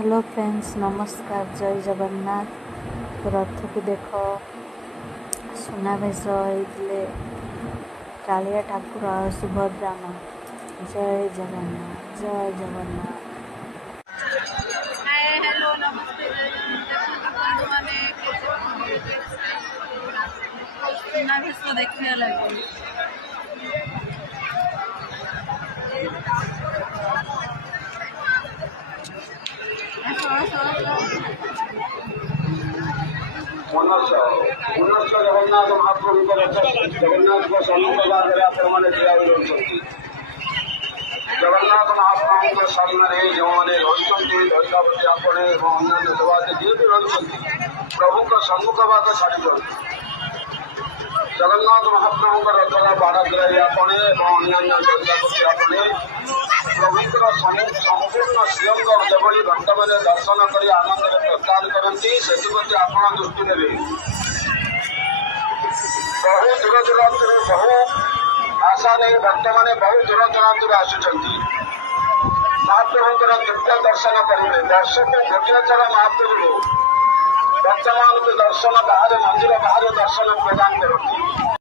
Hello friends, नमस्कार। जय जगन्नाथ। रथ को देख सुनावेश होते कालिया ठाकुर और सुभद्रा माँ। जय जगन्नाथ, जय जगन्नाथ। हेलो नमस्ते। सुनावेश देखने लगे पुनश्च जगन्नाथ महाप्रभु जगन्नाथ को सम्मुखभागे आपने ठिया जगन्नाथ महाप्रभु सामने जो मैंने रही धैर्यवती आपने अन्य सेवाते जी भी रही प्रभु का सम्मुख भाग छाड़ जगन्नाथ महाप्रभु रथर बाड़ गिराई आपने अन्य धैर्यवती आपने प्रभुंर संपूर्ण श्रीअंग जबली भक्त मैंने दर्शन कर आनंद प्रस्तान करती से आप दृष्टि देवे। बहु दूर दूरांत बहु आशा नहीं भक्त मैंने बहु दूर दूरांत आसुंच महाप्रभुंर दिव्य दर्शन करेंगे। वर्ष को गोटे थर महाप्रभु भक्त मान दर्शन बाहर मंदिर बाहर दर्शन प्रदान करती।